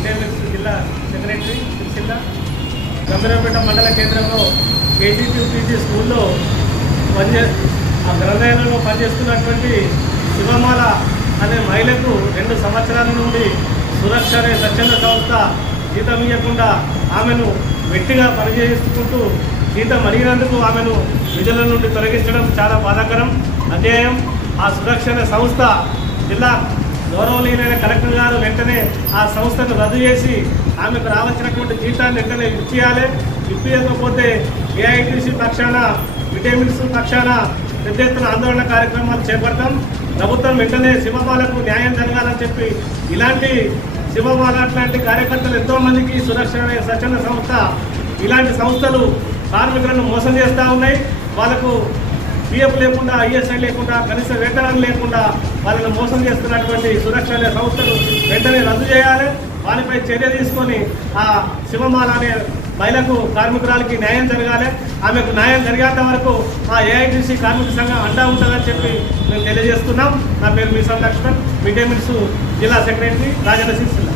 విజయనగరం జిల్లా సెక్రటరీ సిరిసిల్ల గంభీరపేట మండల కేంద్రంలో కేజీ స్కూల్లో ఆ గ్రంథాలయంలో పనిచేస్తున్నటువంటి శివమాల అనే మహిళకు 2 సంవత్సరాల నుండి సురక్ష అనే స్వచ్ఛంద సంస్థ జీతం ఇవ్వకుండా ఆమెను వెట్టిగా పనిచేసుకుంటూ జీతం అడిగినందుకు ఆమెను విధుల నుండి తొలగించడం చాలా బాధాకరం అధ్యాయం. ఆ సురక్ష అనే సంస్థ జిల్లా గౌరవనీయులైన కలెక్టర్ గారు వెంటనే ఆ సంస్థను రద్దు చేసి ఆమెకు రావాల్సినటువంటి జీతాన్ని వెంటనే ఇప్పించకపోతే ఏఐటీసీ పక్షాన విటమిన్స్ పక్షాన పెద్ద ఎత్తున ఆందోళన కార్యక్రమాలు చేపడతాం. ప్రభుత్వం వెంటనే శివమాలకు న్యాయం జరగాలని చెప్పి ఇలాంటి శివమాల అట్లాంటి కార్యకర్తలు ఎంతోమందికి సురక్ష అనే స్వచ్ఛంద సంస్థ ఇలాంటి సంస్థలు కార్మికులను మోసం చేస్తూ ఉన్నాయి. వాళ్ళకు పిఎఫ్ లేకుండా ఐఎస్ఐ లేకుండా కనీస వేతనాలు లేకుండా వాళ్ళని మోసం చేస్తున్నటువంటి సురక్ష అనే సంస్థలు వెంటనే రద్దు చేయాలి. వారిపై చర్య తీసుకొని ఆ శివమాల అనే మహిళకు కార్మికురాలకి న్యాయం జరగాలి. ఆమెకు న్యాయం జరిగేంత వరకు ఆ ఏఐటీసీ కార్మిక సంఘం అండా ఉంటుందని చెప్పి మేము తెలియజేస్తున్నాం. నా పేరు మీసం లక్ష్మణ్, విటమిన్స్ జిల్లా సెక్రటరీ రాజన్న సిరిసిల్ల.